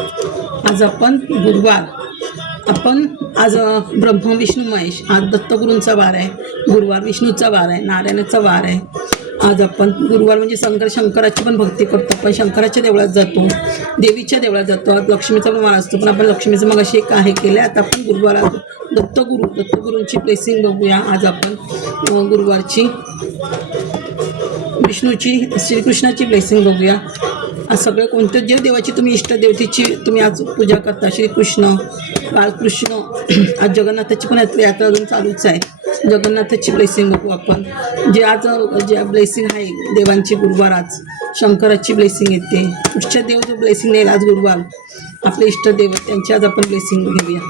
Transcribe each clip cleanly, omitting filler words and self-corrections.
आज आपण गुरुवार, आपण आज ब्रह्म विष्णू महेश, आज दत्तगुरूंचा वार आहे, गुरुवार विष्णूचा वार आहे, नारायणाचा वार आहे. आज आपण गुरुवार म्हणजे शंकराची पण भक्ती करतो, आपण शंकराच्या देवळात जातो, देवीच्या देवळात जातो. आज लक्ष्मीचा पण वार असतो, पण आपण लक्ष्मीचं मग अशी एक आहे केलं. आता आपण गुरुवार दत्तगुरूंची ब्लेसिंग बघूया. आज आपण गुरुवारची विष्णूची श्रीकृष्णाची ब्लेसिंग बघूया. आज सगळे कोणत्या जे देवाची तुम्ही इष्टदेवतेची तुम्ही आज पूजा करता, श्रीकृष्ण, बाळकृष्ण, आज जगन्नाथाची पण यात्रा अजून चालूच आहे. जगन्नाथाची ब्लेसिंग बघू आपण. जे आज जे ब्लेसिंग आहे देवांची गुरुवार, आज शंकराची ब्लेसिंग येते. कुठच्या देव जो ब्लेसिंग येईल आज गुरुवार, आपले इष्टदेव त्यांची आज आपण ब्लेसिंग घेऊया.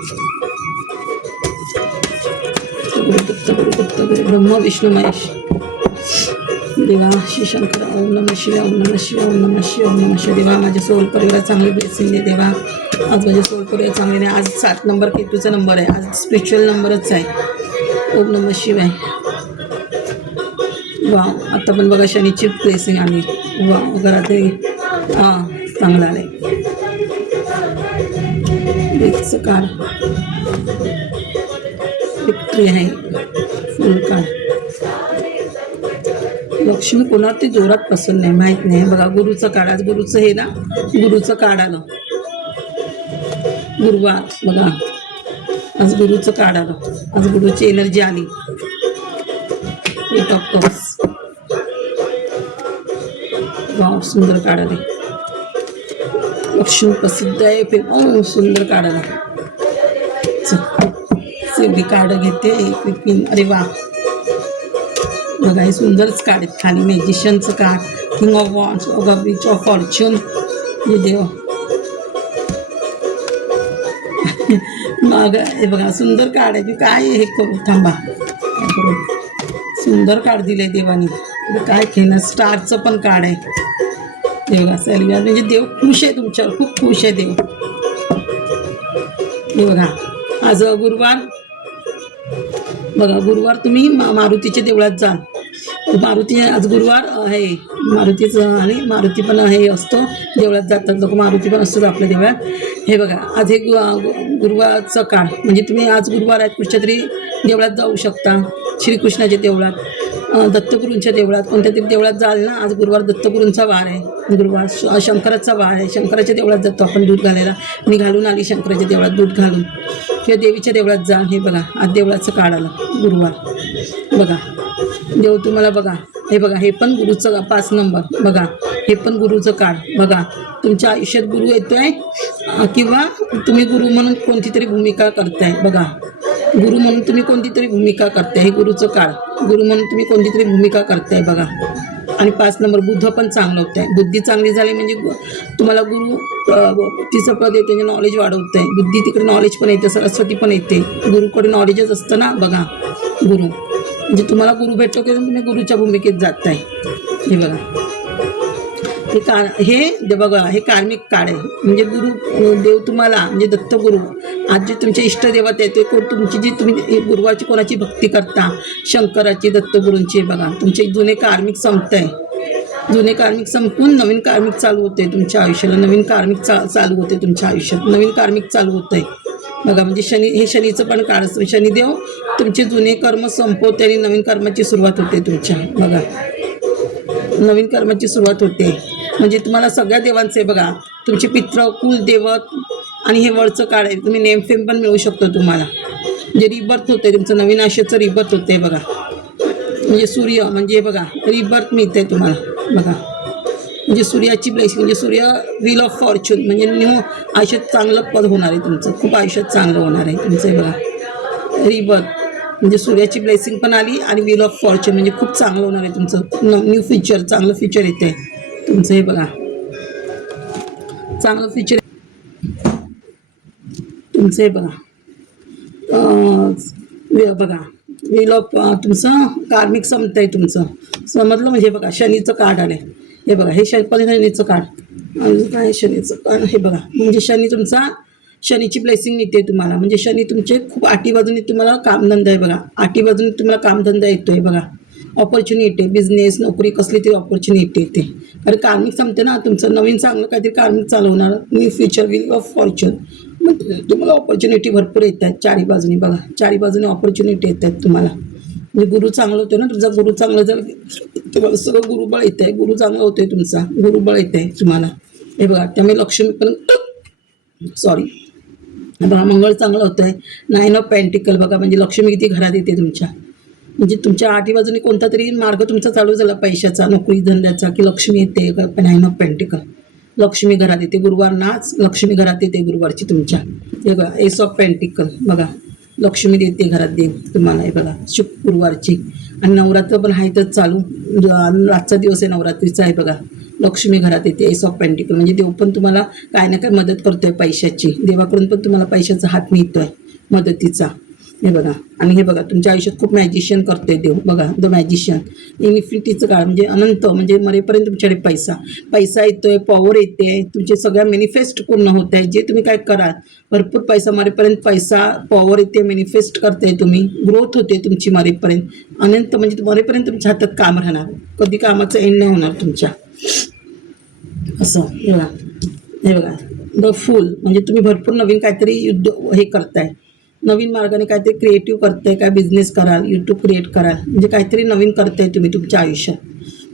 गुरु ब्रह्म विष्णू महेश देवा श्री शंकर. ओम नमः शिवाय, ओम नमः शिवाय, ओम नमः शिवाय, ओम नमः शिवाय. देवा माझ्या सोल परिवारात चांगली ब्लेसिंग दे देवा. आज माझ्या सोल परिवार चांगले नाही. आज 7 नंबर केतूचा नंबर आहे, आज स्पिरिच्युअल नंबरच आहे. ओम नमः शिवाय. वा आता पण बघा शनीची ब्लेसिंग आली. वा घरात चांगलं आलं आहे. बेटचं कार्ड विक्ट्री आहे, फुल कार्ड. लक्ष्मी कोणावरती जोरात पसंत नाही, माहीत नाही. बघा गुरुचं कार्ड, आज गुरुचं हे ना, गुरुचं कार्ड आलं. गुरुवार बघा, आज गुरुचं कार्ड आलं. आज गुरुची एनर्जी आली. Eight of cups. वाव सुंदर कार्ड आले. लक्ष्मी प्रसिद्ध आहे. सुंदर कार्ड आला. सेवडी कार्ड घेते. अरे वा बघा, हे सुंदरच कार्ड आहेत. खाली मॅजिशियनचं कार्ड, किंग ऑफ वॉन्ड्स, ब्रिच ऑफ फॉर्च्यून. हे देव मग हे बघा सुंदर कार्ड आहे. काय हे करू, थांबा करू. सुंदर कार्ड दिलं आहे देवानी. काय खेळणं. स्टारचं पण कार्ड आहे. हे बघा सेलिब्रेट, म्हणजे देव खुश आहे तुमच्यावर, खूप खुश आहे देव. हे बघा आज गुरुवार बघा, गुरुवार तुम्ही मारुतीच्या देवळात जा. मारुती आज गुरुवार आहे, मारुतीचं आणि मारुती पण हे असतो देवळात जातात लोक. मारुती पण असतो आपल्या देवळात. हे बघा आज हे गुरुवारचं काळ, म्हणजे तुम्ही आज गुरुवार आहेत कुठच्या तरी देवळात जाऊ शकता. श्रीकृष्णाच्या देवळात, दत्तगुरूंच्या देवळात, कोणत्या तरी देवळात जाल ना. आज गुरुवार दत्तगुरूंचा वार आहे. गुरुवार शंकराचा वार आहे. शंकराच्या देवळात जातो आपण दूध घालायला. मी घालून आली शंकराच्या देवळात दूध घालून, किंवा देवीच्या देवळात जा. हे बघा आज देवळाचं कार्ड आलं. गुरुवार बघा देव तुम्हाला बघा. हे बघा हे पण गुरुचं 5 नंबर बघा. हे पण गुरुचं कार्ड बघा. तुमच्या आयुष्यात गुरु येतोय, किंवा तुम्ही गुरु म्हणून कोणती तरी भूमिका करताय. बघा गुरु म्हणून तुम्ही कोणती तरी भूमिका करताय. हे गुरुचं कार्ड. गुरु म्हणून तुम्ही कोणती तरी भूमिका करताय बघा. आणि 5 नंबर बुद्ध पण चांगलं होत आहे. बुद्धी चांगली झाली म्हणजे तुम्हाला गुरु तिचं पद येते, म्हणजे नॉलेज वाढवत आहे. बुद्धी तिकडे नॉलेज पण येते, सरस्वती पण येते. गुरुकडे नॉलेजच असतं ना. बघा गुरु म्हणजे तुम्हाला गुरु भेटतो की तुम्ही गुरुच्या भूमिकेत जाताय. हे बघा हे बघा हे कार्मिक काळ आहे. म्हणजे गुरु देव तुम्हाला, म्हणजे दत्तगुरू आज जे तुमचे इष्टदेवत आहे ते तुमची जी तुम्ही गुरुवारची कोणाची भक्ती करता, शंकराची, दत्तगुरूंची. बघा तुमचे जुने कार्मिक संपत आहे. जुने कार्मिक संपून नवीन कार्मिक चालू होते तुमच्या आयुष्याला. नवीन कार्मिक चालू होते तुमच्या आयुष्यात. नवीन कार्मिक चालू होत आहे बघा. म्हणजे हे शनीचं पण काळ असतं. शनिदेव तुमचे जुने कर्म संपवते आणि नवीन कर्माची सुरुवात होते तुमच्या. बघा नवीन कर्माची सुरुवात होते. म्हणजे तुम्हाला सगळ्या देवांचे बघा, तुमचे पित्र, कुलदेवत, आणि हे वरचं काळ आहे. तुम्ही नेम फेम पण मिळू शकतो तुम्हाला. म्हणजे रिबर्थ होते तुमचं, नवीन आयुष्याचं रिबर्थ होते बघा. म्हणजे सूर्य म्हणजे बघा रिबर्थ मिळते तुम्हाला बघा. म्हणजे सूर्याची ब्लेसिंग, म्हणजे सूर्य व्हील ऑफ फॉर्च्यून, म्हणजे न्यू आयुष्यात चांगलं पद होणार आहे तुमचं. खूप आयुष्यात चांगलं होणार आहे तुमचं. बघा रिबर्थ म्हणजे सूर्याची ब्लेसिंग पण आली, आणि व्हील ऑफ फॉर्च्यून म्हणजे खूप चांगलं होणार आहे तुमचं. न्यू फ्युचर, चांगलं फ्युचर येते तुमचं. हे बघा चांगलं फ्युचर तुमचं. हे बघा बघा व्हील ऑफ तुमचं कार्मिक संपत आहे तुमचं. समजलं. म्हणजे बघा शनीचं कार्ड आलं आहे. हे बघा हे शनीचं कार्ड. काय शनीचं कार्ड. हे बघा म्हणजे शनी तुमचा, शनीची ब्लेसिंग मिळते तुम्हाला. म्हणजे शनी तुमचे खूप आठी बाजूने तुम्हाला कामधंदा आहे बघा. आठी बाजूने तुम्हाला कामधंदा येतो आहे बघा. ऑपॉर्च्युनिटी, बिझनेस, नोकरी, कसली तरी ऑपॉर्च्युनिटी येते. कारण कार्मिक संपते ना तुमचं, नवीन चांगलं काहीतरी कार्मिक चालू होणार, new future will of Fortune. मग तुम्हाला ऑपॉर्च्युनिटी भरपूर येत आहेत चारी बाजूनी. बघा चारी बाजूने ऑपॉर्च्युनिटी येत आहेत तुम्हाला. म्हणजे गुरु चांगलं होतं ना तुमचा, गुरु चांगलं जर तुम्हाला सगळं गुरुबळ येत आहे, गुरु चांगला होतोय तुमचा, गुरुबळ येत आहे तुम्हाला. हे बघा त्यामुळे लक्ष्मी पण सॉरी बघा मंगळ चांगलं होतं आहे. 9 ऑफ पेंटिकल बघा, म्हणजे लक्ष्मी किती घरात येते तुमच्या. म्हणजे तुमच्या आठी बाजूनी कोणता तरी मार्ग तुमचा चालू झाला पैशाचा, नोकरी धंद्याचा, की लक्ष्मी येते. 9 ऑफ पेंटिकल लक्ष्मी घरात येते. गुरुवारनाच लक्ष्मी घरात येते गुरुवारची तुमच्या. हे बघा एस ऑफ पेंटिकल बघा, लक्ष्मी देते घरात देव तुम्हाला. हे बघा गुरुवारची. आणि नवरात्र पण आहे तर चालू, आजचा दिवस आहे नवरात्रीचा आहे बघा. लक्ष्मी घरात येते. एस ऑफ पेंटिकल म्हणजे देव पण तुम्हाला काय ना काय मदत करतोय पैशाची, देवाकडून पण तुम्हाला पैशाचा हात मिळतोय मदतीचा. हे बघा. आणि हे बघा तुमच्या आयुष्यात खूप मॅजिशियन करतोय देव बघा, द मॅजिशियन. इन्फिनिटीचं काळ म्हणजे अनंत, म्हणजे मरेपर्यंत तुमच्याकडे पैसा येतोय, पॉवर येते, तुमचे सगळ्या मॅनिफेस्ट पूर्ण होत आहे. जे तुम्ही काय कराल भरपूर पैसा, मरेपर्यंत पैसा पॉवर येते, मॅनिफेस्ट करताय तुम्ही, ग्रोथ होते तुमची मरेपर्यंत. अनंत म्हणजे मरेपर्यंत तुमच्या हातात काम राहणार, कधी कामाचं एंड नाही होणार तुमच्या. असं हे बघा. हे बघा द फूल म्हणजे तुम्ही भरपूर नवीन काहीतरी युद्ध हे करताय, नवीन मार्गाने काहीतरी क्रिएटिव्ह करताय, काय बिझनेस कराल, यूट्यूब क्रिएट कराल, म्हणजे काहीतरी नवीन करताय तुम्ही तुमच्या आयुष्यात.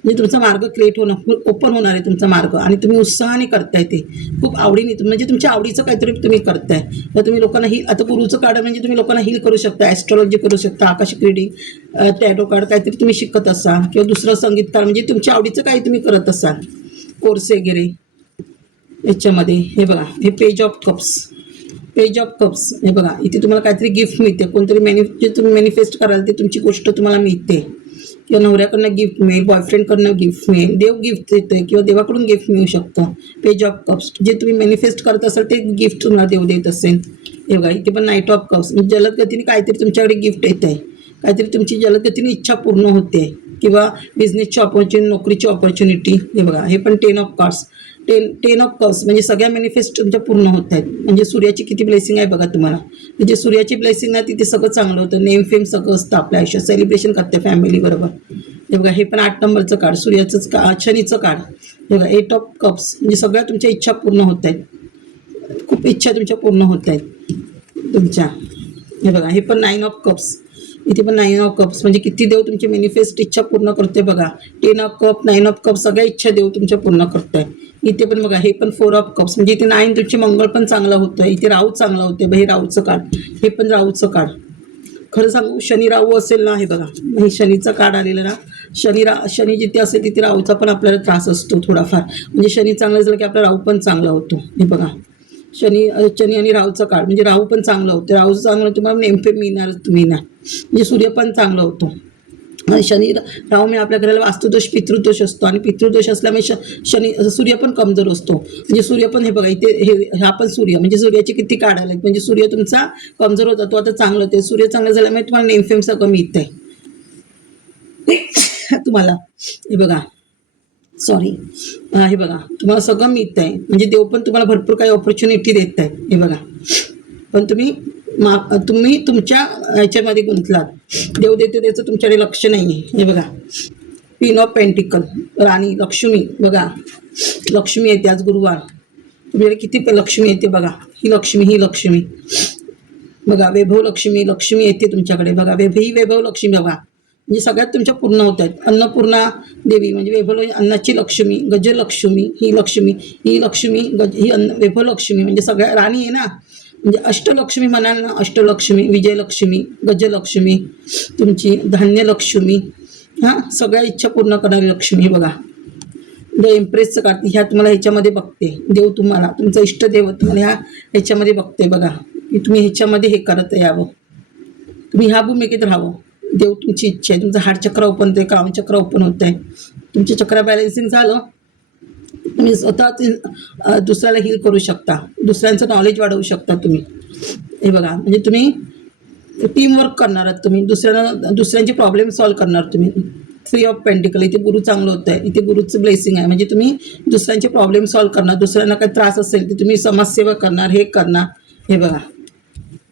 म्हणजे तुमचा मार्ग क्रिएट होणं, ओपन होणार आहे तुमचा मार्ग. आणि तुम्ही उत्साहाने करताय ते खूप आवडीने, म्हणजे तुमच्या आवडीचं काहीतरी तुम्ही करताय. तर तुम्ही लोकांना हील, आता गुरुचं कार्ड म्हणजे तुम्ही लोकांना हील करू शकता, ॲस्ट्रॉलॉजी करू शकता, आकाशिक रीडिंग, टॅरो कार्ड काहीतरी तुम्ही शिकत असाल, किंवा दुसरं संगीतकार, म्हणजे तुमच्या आवडीचं काही तुम्ही करत असाल, कोर्स वगैरे याच्यामध्ये. हे बघा हे पेज ऑफ कप्स हे बघा, इथे तुम्हाला काहीतरी गिफ्ट मिळते, कोणतरी जे तुम्ही मॅनिफेस्ट कराल ते तुमची गोष्ट तुम्हाला मिळते, किंवा नवऱ्याकडनं गिफ्ट मिळेल, बॉयफ्रेंडकडनं गिफ्ट मिळेल, देव गिफ्ट देतोय, किंवा देवाकडून गिफ्ट मिळू शकतं. पेज ऑफ कप्स जे तुम्ही मॅनिफेस्ट करत असाल ते गिफ्ट तुम्हाला देव देत असेल. हे बघा इथे पण नाईट ऑफ कप्स म्हणजे जलदगतीने काहीतरी तुमच्याकडे गिफ्ट येत आहे, काहीतरी तुमची जलदगतीने इच्छा पूर्ण होते, किंवा बिझनेसची ऑपॉर्च्युनिटी, नोकरीची ऑपॉर्च्युनिटी. हे बघा हे पण 10 ऑफ कार्ड्स, 10 ऑफ कप्स म्हणजे सगळ्या मॅनिफेस्ट तुमच्या पूर्ण होत आहेत. म्हणजे सूर्याची किती ब्लेसिंग आहे बघा तुम्हाला. म्हणजे सूर्याची ब्लेसिंग आहे तिथे सगळं चांगलं होतं, नेम फेम सगळं असतं आपल्या आयुष्यात, सेलिब्रेशन करते फॅमिली बरोबर. हे बघा हे पण 8 नंबरचं कार्ड, सूर्याचंच शनीचं कार्ड. हे बघा 8 ऑफ कप्स म्हणजे सगळ्या तुमच्या इच्छा पूर्ण होत आहेत, खूप इच्छा तुमच्या पूर्ण होत आहेत तुमच्या. हे बघा हे पण 9 ऑफ कप्स, इथे पण 9 ऑफ कप्स म्हणजे किती देव तुमची मॅनिफेस्ट इच्छा पूर्ण करते बघा. 10 ऑफ कप, 9 ऑफ कप सगळ्या इच्छा देव तुमच्या पूर्ण करताय. इथे पण बघा हे पण 4 ऑफ कप्स म्हणजे इथे 9 तुमची मंगळ पण चांगलं होतं, इथे राहू चांगलं होते. हे राहूचं कार्ड, हे पण राहूचं कार्ड. खरं सांगू शनी राहू असेल ना, हे बघा हे शनीचं कार्ड आलेलं ना, शनी जिथे असेल तिथे राहूचा पण आपल्याला त्रास असतो थोडाफार. म्हणजे शनी चांगलं झालं की आपला राहू पण चांगला होतो. हे बघा शनी आणि राहूचं कार्ड म्हणजे राहू पण चांगलं होतं, राहूचं चांगलं तुम्हाला नेमके मिळणार तुम्ही ना. म्हणजे सूर्य पण चांगलं होतो. आणि शनी राहू मी आपल्या घराला वास्तुदोष पितृदोष असतो, आणि पितृदोष असल्यामुळे सूर्य पण कमजोर असतो. म्हणजे सूर्य पण हे बघा इथे हा पण सूर्य म्हणजे सूर्याचे किती कार्ड आले, म्हणजे सूर्य तुमचा कमजोर होता तो आता चांगलं होते. सूर्य चांगलं झाल्यामुळे तुम्हाला नेमफेम सगळं मिळत आहे तुम्हाला. हे बघा सॉरी हे बघा तुम्हाला सगळं मिळत आहे, म्हणजे देव पण तुम्हाला भरपूर काही ऑपॉर्च्युनिटी देत आहे. हे बघा पण तुम्ही तुमच्या ह्याच्यामध्ये गुंतलात, देव देते त्याचं तुमच्याकडे लक्ष नाही आहे. हे बघा क्वीन ऑफ पेंटिकल राणी लक्ष्मी बघा, लक्ष्मी येते आज गुरुवार तुमच्याकडे किती लक्ष्मी येते बघा. ही लक्ष्मी बघा, वैभव लक्ष्मी येते तुमच्याकडे बघा. ही वैभव लक्ष्मी बघा म्हणजे सगळ्यात तुमच्या पूर्ण होत आहेत. अन्नपूर्णा देवी म्हणजे वैभव अन्नाची लक्ष्मी, गजलक्ष्मी ही वैभव लक्ष्मी म्हणजे सगळ्या राणी आहे ना, म्हणजे अष्टलक्ष्मी म्हणाल ना, अष्टलक्ष्मी, विजयलक्ष्मी, गजलक्ष्मी, तुमची धान्यलक्ष्मी, हां सगळ्या इच्छा पूर्ण करणारी लक्ष्मी. बघा द एम्प्रेसचं कार्ड ह्या तुम्हाला ह्याच्यामध्ये बघते, देव तुम्हाला तुमचं इष्टदेव तुम्हाला ह्याच्यामध्ये बघते बघा, की तुम्ही ह्याच्यामध्ये हे करत यावं, तुम्ही ह्या भूमिकेत राहावं. देव तुमची इच्छा आहे, तुमचं हार्ट चक्र ओपन होतं आहे, क्राउन चक्र ओपन होत आहे, तुमचे चक्र बॅलन्सिंग झालं, तुम्ही स्वतः दुसऱ्याला हील करू शकता, दुसऱ्यांचं नॉलेज वाढवू शकता तुम्ही. हे बघा म्हणजे तुम्ही टीमवर्क करणार आहात, तुम्ही दुसऱ्यांचे प्रॉब्लेम सॉल्व्ह करणार तुम्ही. 3 ऑफ पेंटिकल इथे गुरु चांगलं होतं आहे, इथे गुरुचं ब्लेसिंग आहे, म्हणजे तुम्ही दुसऱ्यांचे प्रॉब्लेम सॉल्व्ह करणार, दुसऱ्यांना काही त्रास असेल तर तुम्ही समाजसेवा करणार, हे करणार. हे बघा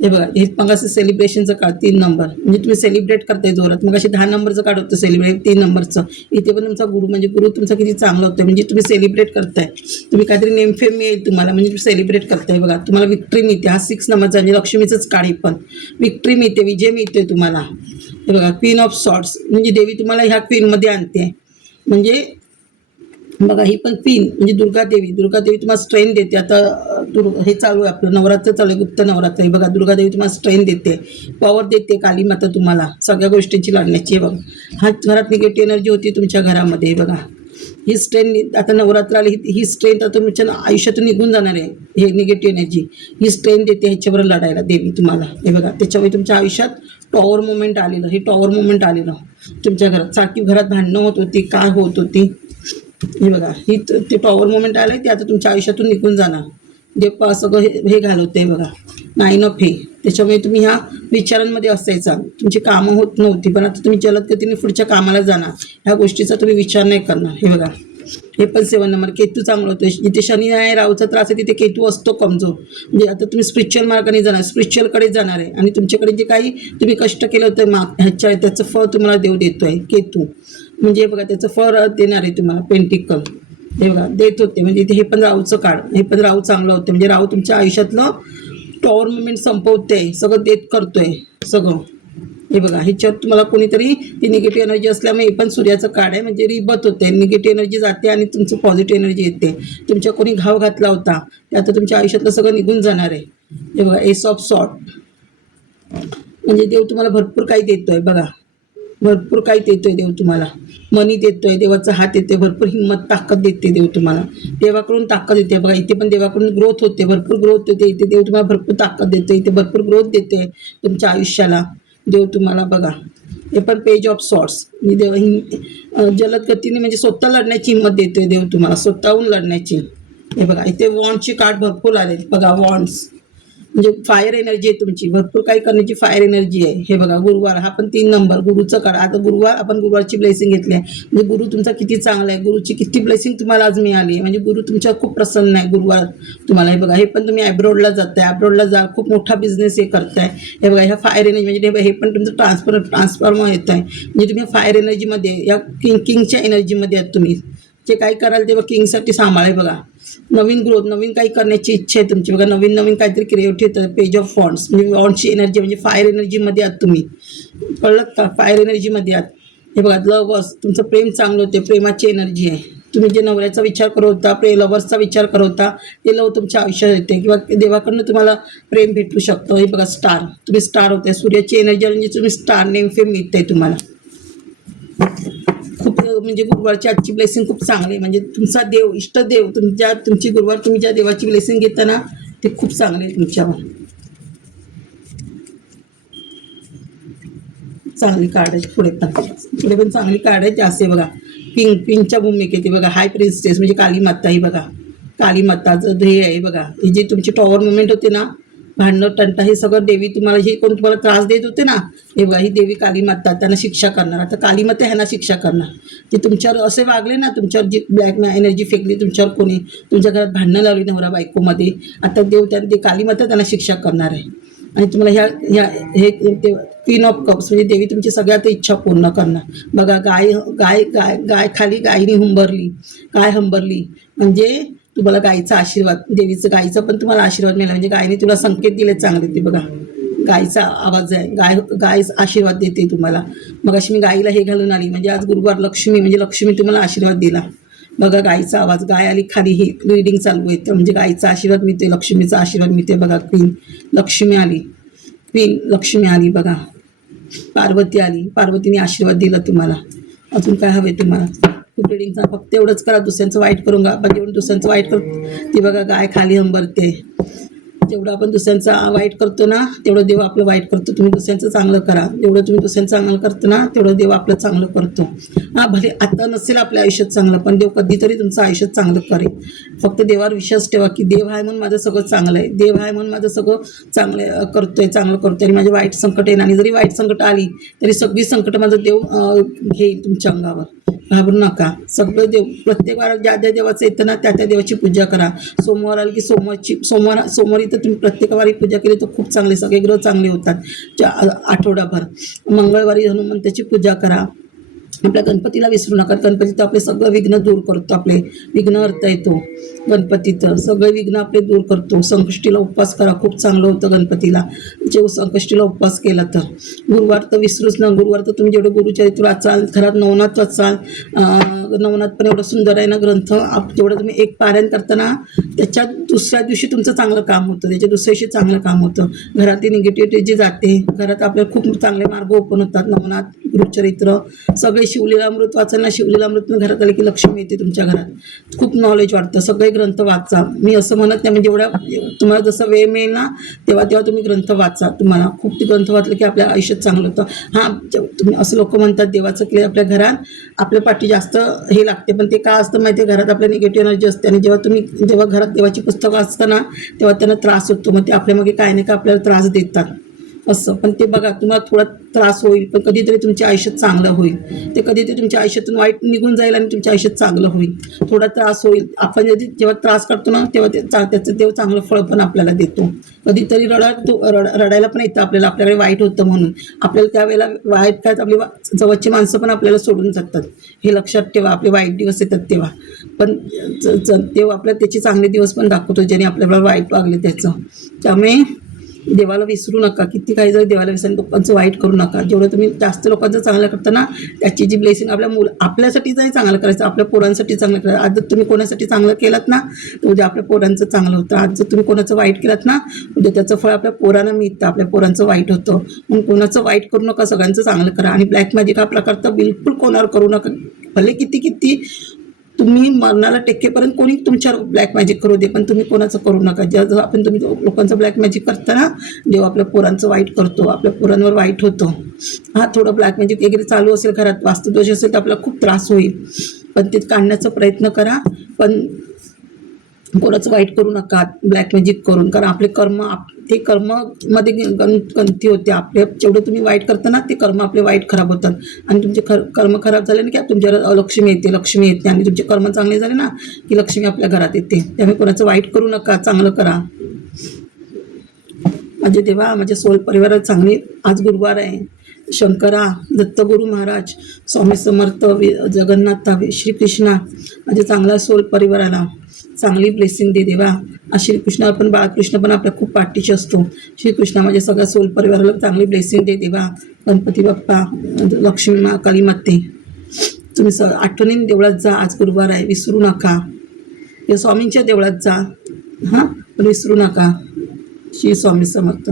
हे बघा, हे मग असं सेलिब्रेशनचं काढ 3 नंबर, म्हणजे तुम्ही सेलिब्रेट करताय जोरात. मग असे 10 नंबरचं काढ होतं सेलिब्रेट 3 नंबरचं. इथे पण तुमचा गुरु, म्हणजे गुरु तुमचा किती चांगला होतं, म्हणजे तुम्ही सेलिब्रेट करताय, तुम्ही काहीतरी नेमफेम मिळेल तुम्हाला, म्हणजे तुम्ही सेलिब्रेट करताय. बघा तुम्हाला विक्ट्री मिळते. हा 6 नंबरचा म्हणजे लक्ष्मीचंच काढ, पण विक्ट्री मिळते, विजय मिळतोय तुम्हाला. हे बघा क्वीन ऑफ सॉर्ट्स, म्हणजे देवी तुम्हाला ह्या क्वीनमध्ये आणते. म्हणजे बघा ही पण क्वीन म्हणजे दुर्गा देवी तुम्हाला स्ट्रेंथ देते. आता हे चालू आहे आपलं नवरात्र चालू आहे, गुप्त नवरात्र. हे बघा दुर्गा देवी तुम्हाला स्ट्रेंथ देते, पॉवर देते. काली माता तुम्हाला सगळ्या गोष्टींची लढण्याची. हे बघा हा घरात निगेटिव्ह एनर्जी होती तुमच्या घरामध्ये. हे बघा ही स्ट्रेंथ आता नवरात्र आली, ही स्ट्रेंथ आता तुमच्या आयुष्यातून निघून जाणार आहे. हे निगेटिव्ह एनर्जी ही स्ट्रेंथ देते ह्याच्यावर लढायला देवी तुम्हाला. हे बघा त्याच्यामुळे तुमच्या आयुष्यात टॉवर मुवमेंट आलेलं, हे टॉवर मुवमेंट आलेलं तुमच्या घरात. सारखी घरात भांडणं होत होती, काय होत होती. हे बघा ही ते टॉवर मोमेंट आलं ते आता तुमच्या आयुष्यातून निघून जाणार. देव सगळं हे घालवते. बघा 9 ऑफ हे, त्याच्यामुळे तुम्ही ह्या विचारांमध्ये असायचा, तुमची कामं होत नव्हती, पण आता तुम्ही जलद गतीने पुढच्या कामाला जाणार. ह्या गोष्टीचा तुम्ही विचार नाही करणार. हे बघा हे पण 7 नंबर, केतू चांगलं होतं. जिथे शनी आहे राहूचा त्रास आहे तिथे केतू असतो कमजोर. म्हणजे आता तुम्ही स्पिरिच्युअल मार्गाने जाणार, स्पिरिच्युअलकडे जाणार आहे, आणि तुमच्याकडे जे काही तुम्ही कष्ट केलं होतं त्याचं फळ तुम्हाला देव देतोय केतू. म्हणजे बघा त्याचं फळ देणार आहे तुम्हाला पेंटिकल. हे बघा देत होते, म्हणजे इथे हे पण राहूचं काढ, हे पण राहू चांगलं होतं. म्हणजे राहू तुमच्या आयुष्यातलं टॉवर मुवमेंट संपवते, सगळं देत करतोय सगळं. हे बघा ह्याच्यात तुम्हाला कोणीतरी ती निगेटिव्ह एनर्जी असल्यामुळे हे पण सूर्याचं कार्ड आहे. म्हणजे रिबत होते, निगेटिव्ह एनर्जी जाते आणि तुमचं पॉझिटिव्ह एनर्जी येते. तुमच्या कोणी घाव घातला होता ते आता तुमच्या आयुष्यातलं सगळं निघून जाणार आहे. हे बघा एस ऑफ सॉर्ट, म्हणजे देव तुम्हाला भरपूर काही देतोय. बघा भरपूर काही देतोय देव तुम्हाला, मनी देतोय, देवाचा हात येतोय, भरपूर हिंमत ताकद देते देव तुम्हाला. देवाकडून ताकद येते. बघा इथे पण देवाकडून ग्रोथ होते, भरपूर ग्रोथ होते. इथे देव तुम्हाला भरपूर ताकद देते, इथे भरपूर ग्रोथ देते तुमच्या आयुष्याला देव तुम्हाला. बघा हे पण पेज ऑफ सॉर्ट्स, म्हणजे देव जलद गतीने म्हणजे स्वतः लढण्याची हिंमत देतोय देव तुम्हाला, स्वतःहून लढण्याची. हे बघा इथे वॉन्डची कार्ड भरपूर आले. बघा वॉन्ड्स म्हणजे फायर एनर्जी आहे तुमची, भरपूर काही करण्याची फायर एनर्जी आहे. हे बघा गुरुवार, हा पण 3 नंबर, गुरुचं काढ. आता गुरुवार, आपण गुरुवारची ब्लेसिंग घेतली आहे, म्हणजे गुरु तुमचा किती चांगला आहे, गुरुची किती ब्लेसिंग तुम्हाला आज मिळाली आहे. म्हणजे गुरु तुमच्यावर खूप प्रसन्न आहे गुरुवार तुम्हाला. हे बघा हे पण तुम्ही ॲब्रॉडला जाताय, ॲब्रॉडला जा, खूप मोठा बिझनेस हे करताय. हे बघा ह्या फायर एनर्जी म्हणजे हे पण तुमचं ट्रान्सफॉर्मर येत आहे. म्हणजे तुम्ही फायर एनर्जीमध्ये, या किंगच्या एनर्जीमध्ये आहात तुम्ही. जे काही कराल तेव्हा किंगसाठी सांभाळ. बघा नवीन ग्रोथ, नवीन काही करण्याची इच्छा आहे तुमची. बघा नवीन काहीतरी क्रिएटिव्ह. पेज ऑफ वॉन्ड्स म्हणजे वॉन्डची एनर्जी, म्हणजे फायर एनर्जीमध्ये आहात तुम्ही. कळलं का, फायर एनर्जीमध्ये आहात. हे बघा लव्हर्स, तुमचं प्रेम चांगलं होते, प्रेमाची एनर्जी आहे. तुम्ही जे नवऱ्याचा विचार करत होता, लव्हर्सचा विचार करत होता, ते लव तुमच्या आयुष्यात येते, किंवा देवाकडनं तुम्हाला प्रेम भेटू शकतं. हे बघा स्टार, तुम्ही स्टार होते, सूर्याची एनर्जी म्हणजे तुम्ही स्टार, नेम फेम मिळते तुम्हाला. खूप म्हणजे गुरुवारची आजची ब्लेसिंग खूप चांगली आहे. म्हणजे तुमचा देव, इष्टदेव तुमची गुरुवार तुम्ही ज्या देवाची ब्लेसिंग घेता ना ते खूप चांगले आहे तुमच्यावर. चांगली कार्ड आहे. पुढे पण चांगली कार्ड आहे जास्त. बघा पिंकच्या भूमिकेत बघा हाय प्रिन्सेस म्हणजे काली माता. ही बघा काली माताचं ध्येय आहे. बघा हे जे तुमची टॉवर मुवमेंट होते ना, भांडणं टंटा, हे सगळं देवी तुम्हाला, जे कोण तुम्हाला त्रास देत होते ना, हे बघा ही देवी काली माता त्यांना शिक्षा करणार. आता काली माता ह्यांना शिक्षा करणार. ते तुमच्यावर असे वागले ना, तुमच्यावर जी ब्लॅक एनर्जी फेकली तुमच्यावर, कोणी तुमच्या घरात भांडणं लावली नवरा बायकोमध्ये, आता देव ते काली माता त्यांना शिक्षा करणार आहे. आणि तुम्हाला हे क्वीन ऑफ कप्स म्हणजे देवी तुमची सगळ्यात इच्छा पूर्ण करणार. बघा गाय खाली गायीने हंबरली म्हणजे तुम्हाला गायीचा आशीर्वाद, देवीचं गायीचा पण तुम्हाला आशीर्वाद मिळाला. म्हणजे गायीने तुला संकेत दिले चांगले. ते बघा गायीचा आवाज आहे, गाय आशीर्वाद देते तुम्हाला. मग अशी मी गायीला हे घालून आली, म्हणजे आज गुरुवार लक्ष्मी, म्हणजे लक्ष्मी तुम्हाला आशीर्वाद दिला. बघा गायीचा आवाज, गाय आली खाली, ही रीडिंग चालू आहे, म्हणजे गायीचा आशीर्वाद मिळते, लक्ष्मीचा आशीर्वाद मिळते. बघा क्वीन लक्ष्मी आली. बघा पार्वती आली, पार्वतीने आशीर्वाद दिला तुम्हाला. अजून काय हवे तुम्हाला? खूप रीडिंगचा फक्त एवढंच करा, दुसऱ्यांचं वाईट करून जेवढं दुसऱ्यांचं वाईट करतो ती बघा गाय खाली हंबरते. जेवढं आपण दुसऱ्यांचा वाईट करतो ना तेवढं देव आपलं वाईट करतो. तुम्ही दुसऱ्यांचं चांगलं करा, जेवढं तुम्ही दुसऱ्यांचं चांगलं करतो ना तेवढं देव आपलं चांगलं करतो. भले आता नसेल आपल्या आयुष्यात चांगलं, पण देव कधीतरी तुमचं आयुष्यात चांगलं करेल. फक्त देवावर विश्वास ठेवा की देव आहे म्हणून माझं सगळं चांगलं आहे, देव आहे म्हणून माझं सगळं चांगलं करतोय आणि माझे वाईट संकट येईल. आणि जरी वाईट संकट आली तरी सगळी संकट माझं देव घेईल तुमच्या अंगावर. घाबरू नका. सगळं देव प्रत्येक वारात ज्या ज्या देवाचं येतं ना त्या त्या देवाची पूजा करा. सोमवार आलं की सोमवारी तर तुम्ही प्रत्येक वारी पूजा केली तर खूप चांगले, सगळे ग्रह चांगले होतात आठवडाभर. मंगळवारी हनुमंताची पूजा करा. आपल्या गणपतीला विसरू नका. गणपती आपले सगळं विघ्न दूर करतो. आपले विघ्न अर्थ येतो गणपतीचं, सगळे विघ्न आपले दूर करतो. संकष्टीला उपवास करा, खूप चांगलं होतं गणपतीला जे संकष्टीला उपवास केला तर. गुरुवार तर विसरूच ना. गुरुवार तर तुम्ही जेवढं गुरुचरित्र वाचाल, घरात नवनाथ वाचाल. नवनाथ पण एवढं सुंदर आहे ना ग्रंथ. जेवढं तुम्ही एक पारायण करताना त्याच्या दुसऱ्या दिवशी तुमचं चांगलं काम होतं, त्याच्या दुसऱ्या दिवशी चांगलं काम होतं. घरातली निगेटिव्हिटी जी जाते, घरात आपल्याला खूप चांगले मार्ग ओपन होतात. नवनाथ, गुरुचरित्र, सगळे शिवलीलामृत वाचाल ना. शिवलीलामृतनं घरात आले की लक्ष्मी येते तुमच्या घरात. खूप नॉलेज वाटतं. सगळे ग्रंथ वाचा. मी असं म्हणत नाही, म्हणजे जेवढ्या तुम्हाला जसं वेळ मिळेल ना तेव्हा तेव्हा तुम्ही ग्रंथ वाचा. तुम्हाला खूप ते ग्रंथ वाचलं की आपल्या आयुष्यात चांगलं होतं. हां, तुम्ही असं लोक म्हणतात देवाचं केलं आपल्या घरात आपल्या पाठी जास्त हे लागते, पण ते का असतं माहिती आहे? घरात आपल्या निगेटिव्ह एनर्जी असते आणि जेव्हा घरात देवाची पुस्तकं वाचताना तेव्हा त्यांना त्रास होतो. मग ते आपल्यामागे काय नाही का आपल्याला त्रास देतात असं. पण ते बघा, तुम्हाला थोडा त्रास होईल पण कधीतरी तुमच्या आयुष्यात चांगलं होईल. ते कधीतरी तुमच्या आयुष्यातून वाईट निघून जाईल आणि तुमच्या आयुष्यात चांगलं होईल. थोडा त्रास होईल. आपण जेव्हा त्रास करतो ना तेव्हा त्याचं देव चांगलं फळ पण आपल्याला देतो. कधीतरी रडायला पण येतं आपल्याला, आपल्याकडे वाईट होतं म्हणून. आपल्याला त्यावेळेला वाईट काय, आपली जवळची माणसं पण आपल्याला सोडून जातात. हे लक्षात ठेवा. आपले वाईट दिवस येतात तेव्हा पण तेव्हा आपल्याला त्याचे चांगले दिवस पण दाखवतो ज्याने आपल्याला वाईट वागले त्याचं. त्यामुळे देवाला विसरू नका. किती काही जर देवाला विसरून लोकांचं वाईट करू नका. जेवढं तुम्ही जास्त लोकांचं चांगलं करता ना त्याची जी ब्लेसिंग आपल्यासाठी नाही चांगलं करायचं, आपल्या पोरांसाठी चांगलं करायचं. आज जर तुम्ही कोणासाठी चांगलं केलात ना तर उद्या आपल्या पोरांचं चांगलं होतं. आज जर तुम्ही कोणाचं वाईट केलात ना उद्या त्याचं फळ आपल्या पोरांना मिळतं. आपल्या पोरांचं वाईट होतं. म्हणून कोणाचं वाईट करू नका, सगळ्यांचं चांगलं करा. आणि ब्लॅक मॅजिक हा प्रकार तर बिलकुल कोणावर करू नका. भले किती तुम्ही मरणाला टेकेपर्यंत कोणी तुमच्यावर ब्लॅक मॅजिक करू दे, पण तुम्ही कोणाचं करू नका. जेव्हा तुम्ही लोकांचं ब्लॅक मॅजिक करता ना जेव्हा आपल्या पोरांचं वाईट करतो, आपल्या पोरांवर वाईट होतं. हा, थोडं ब्लॅक मॅजिक वगैरे चालू असेल, घरात वास्तुदोष असेल तर आपल्याला खूप त्रास होईल, पण ते काढण्याचा प्रयत्न करा. पण कोणाचं वाईट करू नका ब्लॅक मॅजिक करून, कारण आपले ते कर्ममध्ये गंती होते. आपले जेवढं तुम्ही वाईट करता ना ते कर्म आपले वाईट खराब होतात आणि तुमचे कर्म खराब झाले ना की तुमच्यावर लक्ष्मी येते आणि तुमचे कर्म चांगले झाले ना की लक्ष्मी आपल्या घरात येते. त्यामुळे कोणाचं वाईट करू नका, चांगलं करा. माझे देवा, माझ्या सोल परिवारात चांगली, आज गुरुवार आहे. शंकरा, दत्तगुरु महाराज, स्वामी समर्थ, जगन्नाथ, श्रीकृष्णा, माझ्या चांगला सोल परिवाराला चांगली ब्लेसिंग दे देवा. श्रीकृष्ण पण बाळकृष्ण पण आपल्या खूप पाठीशी असतो. श्रीकृष्ण माझ्या सगळ्या सोल परिवाराला चांगली ब्लेसिंग दे देवा. गणपती बाप्पा, लक्ष्मी मा, काली माते, तुम्ही आठवणीने देवळात जा. आज गुरुवार आहे, विसरू नका. स्वामींच्या देवळात जा, हां, पण विसरू नका. श्री स्वामी समर्थ.